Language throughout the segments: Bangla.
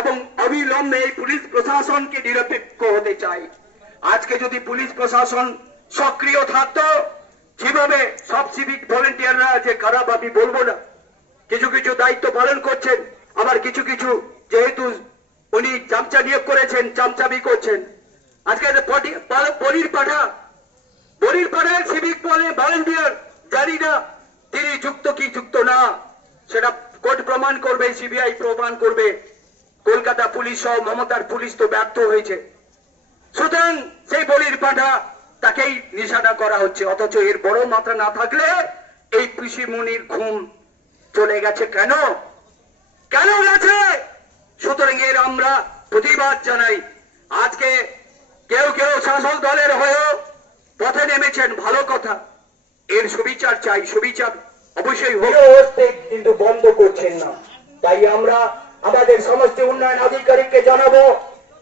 এবং অবিলম্বে এই পুলিশ প্রশাসনকে নিরপেক্ষ হতে চাই। আজকে যদি পুলিশ প্রশাসন সক্রিয় থাকতো, যেভাবে সব সিভিক ভলেন্টিয়াররা যে খারাপ আমি বলব না, কিছু কিছু দায়িত্ব পালন করছেন, আবার কিছু কিছু যেহেতু উনি চামচা নিয়োগ করেছেন চামচাবি করছেন। আজকে বলির পাঠা বলির পাঠায় সিভিক বলে ভলেন্টিয়ার জানি না, তিনি যুক্ত কি যুক্ত না, সেটা কোর্ট প্রমাণ করবে সিবিআই প্রমাণ করবে। কলকাতা পুলিশ সহ মমতার পুলিশ তো ব্যর্থ হয়েছে। সুতরাং সেই বলির পাঠা তাকেই নিশানা করা হচ্ছে, অথচ এর বড় মাত্রা না থাকলে এই কৃষিমুনির ঘুম চলে গেছে কেন? কেন গেছে? সুতরাং এর আমরা প্রতিবাদ জানাই। আজকে কেউ কেউ শাসক দলের হয়েও পথে নেমেছেন, ভালো কথা। এর সুবিচার চাই, সুবিচার অবশ্যই হোক। কিন্তু বন্ধ করছেন না। তাই আমরা আমাদের সমস্ত উন্নয়ন আধিকারিককে জানাব।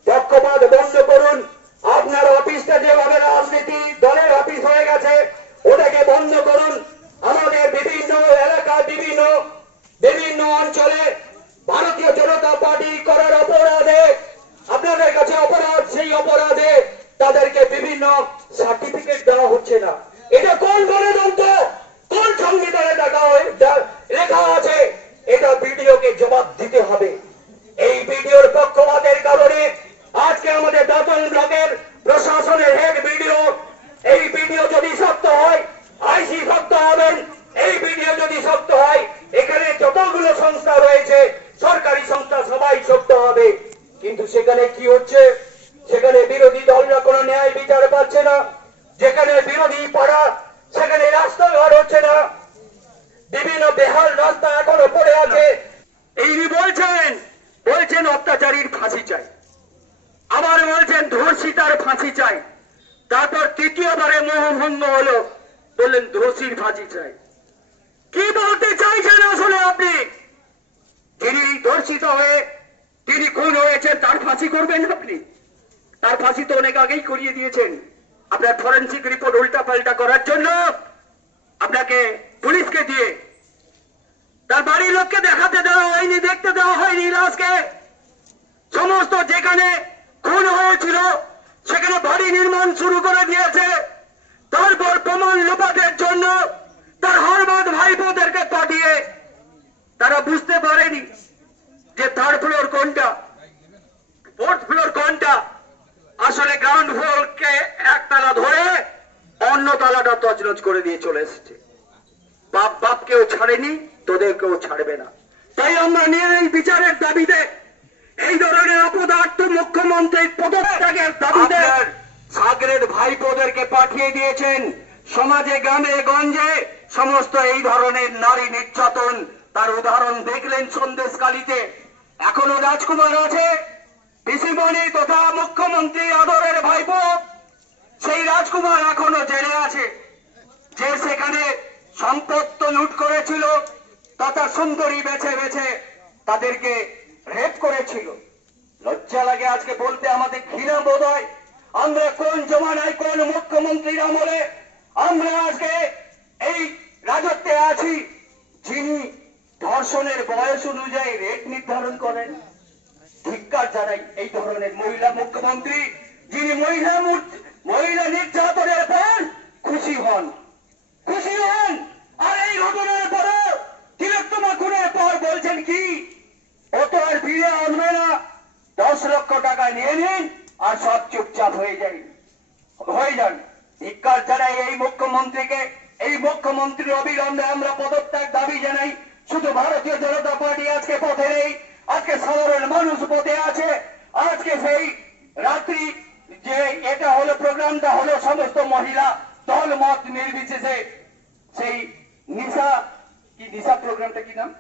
পক্ষপাত বন্ধ করুন। আপনার অফিসটা যেভাবে রাজনীতি দলের অফিস হয়ে গেছে, ওটাকে বন্ধ করুন। আমাদের বিভিন্ন এলাকা বিভিন্ন বিভিন্ন অঞ্চলে ভারতীয় জনতা পার্টি করার অপরাধে, আপনাদের কাছে অপরাধ, সেই অপরাধে তাদেরকে বিভিন্ন সার্টিফিকেট দেওয়া হচ্ছে না। এটা কোন গণতন্ত্র কোন সংবিধানে দেখা হয়ে- যা- লেখা আছে এটা বিডিওকে জবাব দিতে হবে এই বিডিওর পক্ষপাতের কারণে আজকে আমাদের দাতন ব্লকের প্রশাসনের হেড বিডিও এই বিডিও যদি শক্ত হয় আইসি শক্ত হবেন এই বিডিও যদি শক্ত হয় এখানে যতগুলো সংস্থা রয়েছে সরকারি সংস্থা সবাই শক্ত হবে কিন্তু সেখানে কি হচ্ছে, সেখানে বিরোধী দলরা কোনো ন্যায় বিচার পাচ্ছে না। যেখানে বিরোধী পাড়া, সেখানে রাস্তাঘাট হচ্ছে না। বিভিন্ন বেহাল রাস্তা এখনও পড়ে আছে। এই বলছেন বলছেন অত্যাচারীর ফাঁসি চাই। আবার বলছেন ধর্ষিতার ফাঁসি চাই। তারপর তৃতীয়বারে মোহভঙ্গ হলো, বললেন ধর্ষির ফাঁসি চাই। কি বলতে চাইছেন আসলে আপনি যিনি ধর্ষিত হয়ে তিনি খুন হয়েছেন তার ফাঁসি করবেন আপনি? তার ফাঁসি তো অনেক আগেই করিয়ে দিয়েছেন। আপনার ফরেন্সিক রিপোর্ট উল্টা পাল্টা করার জন্য আপনাকে পুলিশকে দিয়ে তার বাড়ির লোককে দেখাতে দেওয়া হয়নি, দেখতে দেওয়া হয়নি লাশকে। সমস্ত যেখানে খুন হয়েছিল, সেখানে বাড়ি নির্মাণ শুরু করে দিয়েছে। তারপর প্রমাণ লোপাটের জন্য তার হরবাদ ভাইপোদেরকে পাঠিয়ে তারা বুঝতে পারেনি যে থার্ড ফ্লোর কোনটা। ফোর্থ ফ্লোর কোনটা আসলে গ্রাউন্ড ফ্লোরকে একতলা ধরে অন্য তলাটা তছনছ করে দিয়ে চলে এসেছে। বাপ বাপকেও ছাড়েনি, তোদেরকেও ছাড়বে না। তাই আমরা ন্যায় বিচারের দাবিতে এই ধরনের অপদার্থ মুখ্যমন্ত্রীর পদত্যাগের দাবিতে সাগরের ভাইপোদেরকে পাঠিয়ে দিয়েছেন। সমাজে, গ্রামে, গঞ্জে সমস্ত এই ধরনের নারী নির্যাতন। তার উদাহরণ দেখলেন সন্দেশকালীতে। এখনও রাজকুমার আছে। পিসিমণি তথা মুখ্যমন্ত্রী আদরের ভাইপো, সেই রাজকুমার এখনও জেলে আছে। যে সেখানে সম্পত্ত লুট করেছিল তথা সুন্দরী বেছে বেছে তাদেরকে রেপ করেছিল। লজ্জা লাগে আজকে বলতে আমাদের ঘৃণা বোধ হয়। আমরা কোন জমানায় কোন মুখ্যমন্ত্রীর আমলে আমরা আজকে এই রাজত্বে আছি যিনি ধর্ষণের বয়স অনুযায়ী রেট নির্ধারণ করেন। ধিক্কার জানাই এই ধরনের মহিলা মুখ্যমন্ত্রী। যিনি মহিলা মহিলা নির্যাতনের পর খুশি হন। খুশি হন। আর এই ঘটনার পরে তিলোত্তমা খুনের পর বলছেন কি, ও তো আর ফিরে আসবে না। দশ লক্ষ টাকা নিয়ে নিন আর সব চুপচাপ হয়ে যাই। হয়ে যান। ধিক্কার জানাই এই মুখ্যমন্ত্রীকে। এই মুখ্যমন্ত্রীর অবিলম্বে আমরা পদত্যাগ দাবি জানাই। শুধু ভারতীয় জনতা পার্টি আজকে পথে নেই। আজকে সাধারণ মানুষ পথে আছে। আজকে সেই রাত্রি যে এটা হলো প্রোগ্রামটা হলো সমস্ত মহিলা দল মত নির্বিশেষে সেই নিশা কি নিশা প্রোগ্রামটা কি নাম?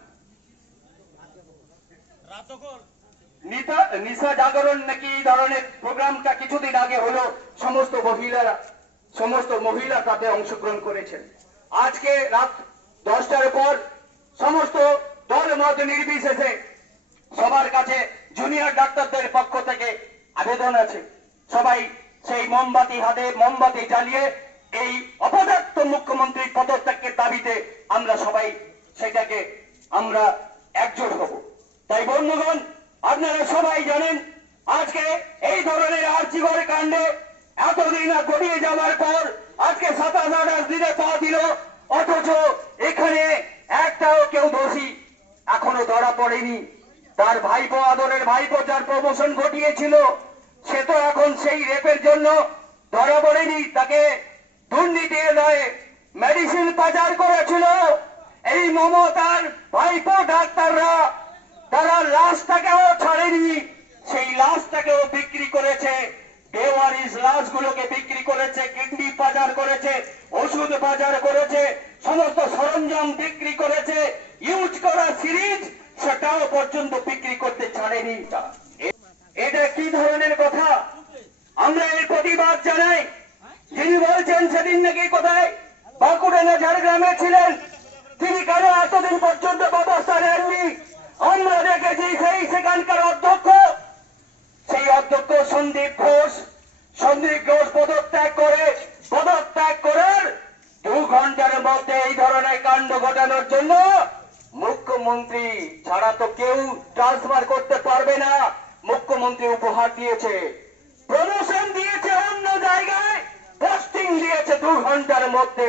নিশা জাগরণ নাকি এই ধরনের প্রোগ্রামটা কিছুদিন আগে হলো সমস্ত মহিলারা সমস্ত মহিলা তাতে অংশগ্রহণ করেছেন। আজকে রাত দশটার পর সমস্ত দল মত নির্বিশেষে সবার কাছে জুনিয়র ডাক্তারদের পক্ষ থেকে আবেদন আছে। সবাই সেই মোমবাতি হাতে মোমবাতি জ্বালিয়ে এই অপদার্থ মুখ্যমন্ত্রীর পদত্যাগের দাবিতে আমরা সবাই সেটাকে আমরা একজোট হব। তাই বন্ধুগণ, আপনারা সবাই জানেন, আজকে এই ধরনের আর্চিগড় কাণ্ডে এতদিন গড়িয়ে যাওয়ার পর আজকে সাতাশ আঠাশ দিনে পা দিল, অথচ এখানে একটাও কেউ দোষী এখনও ধরা পড়েনি। তার ভাইপো আদরের ভাইপো যার প্রমোশন ঘটিয়েছিল, সে তো এখন সেই রেপের জন্য ধরা পড়েনি। তাকে দুর্নীতির নয় মেডিসিন পাচার করেছিল এই মমতার ভাইপো ডাক্তাররা। তারা লাশটাকেও ছাড়েনি, সেই লাশটাকেও বিক্রি করেছে। বেওয়ারিস লাশগুলোকে বিক্রি করেছে, কিডনি পাচার করেছে, ওষুধ পাচার করেছে, সমস্ত সরঞ্জাম বিক্রি করেছে ইউজ করা সিরিজ সেটাও পর্যন্ত বিক্রি করতে ছাড়েনি এ- এটা কি ধরনের কথা আমরা এর প্রতিবাদ জানাই। যিনি বলছেন সেদিন নাকি কোথায় বাঁকুড়া না ঝাড়গ্রামে ছিলেন? তিনি কেন এতদিন পর্যন্ত ব্যবস্থা নেননি আমরা দেখেছি সেই সেখানকার অধ্যক্ষ। সেই অধ্যক্ষ সন্দীপ ঘোষ। সন্দীপ ঘোষ পদত্যাগ করে, পদত্যাগ করার দু ঘণ্টার মধ্যে এই ধরনের কাণ্ড ঘটানোর জন্য মুখ্যমন্ত্রী ছাড়া তো কেউ ট্রান্সফার করতে পারবে না। মুখ্যমন্ত্রী উপহার দিয়েছে। পোস্টিং দিয়েছে দু ঘণ্টার মধ্যে।